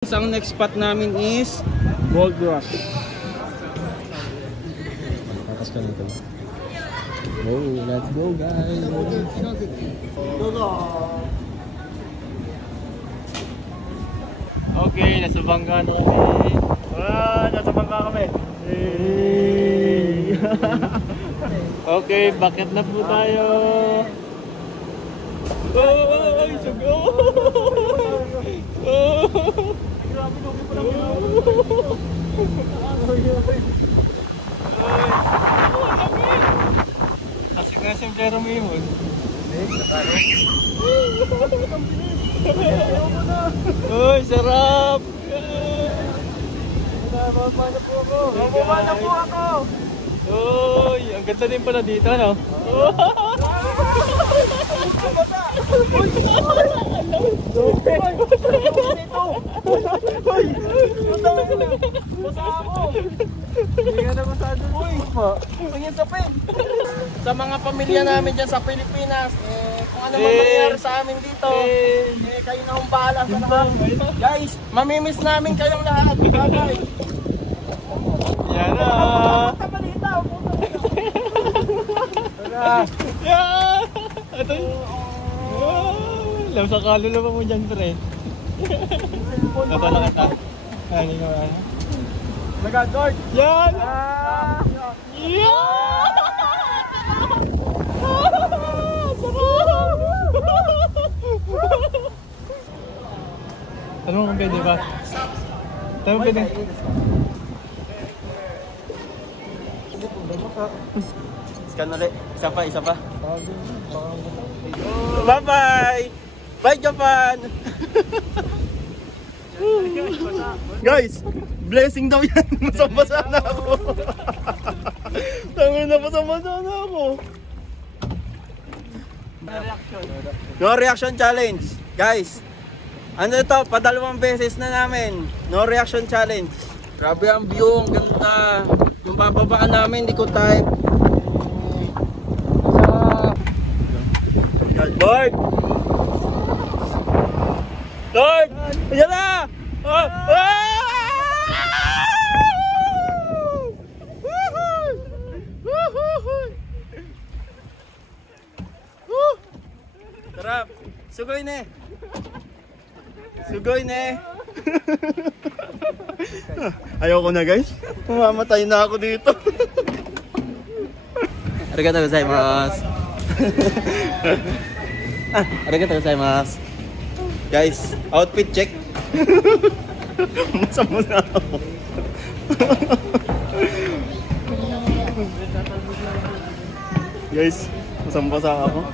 Ang next spot namin is Gold Rush. Tatas ka nito. Oh, let's go guys. Okay, nasa bangka na kami. Nasa bangka kami. Hey. Okay, bakit na po tayo? Oh, sugo! Oh! Grabe, dobi pa lang yun. Kasi nga siyempre rumimon. Uy, sarap! Mababa na po ako! Mababa na po ako! Uy, ang ganda din pala dito, no? Sa mga pamilya namin dyan sa Pilipinas, kung ano man mangyari sa amin dito, kayo na ang bahala sa lahat. Guys, mamimiss namin kayong lahat. Bye-bye. Yan na! Yeah! Ito lam sa kaluluwa mo dyan, pre. Ito lang kita. Ano yung ano? Nag-guard! Yan! Yeah! Tanong kung pwede ba? Tanong pwede. Scan ulit. Isa pa. Bye-bye! Bye, Japan! Guys, blessing daw yan. Masambasa na ako. Tangin na, masambasa na ako. No reaction challenge. Guys, ano ito? Padalawang beses na namin. No reaction challenge. Grabe ang view, ang ganda. Yung bababaan namin, hindi ko type. Lord! Lord! Ayan na! Oh! Sarap! Sugoy ne! Sugoy ne! Ayoko na guys. Mamamatay na ako dito. Arigatou gozaimasu. Arigatou gozaimasu. Guys, outfit check. Masama na ako. Guys, masama sa ako.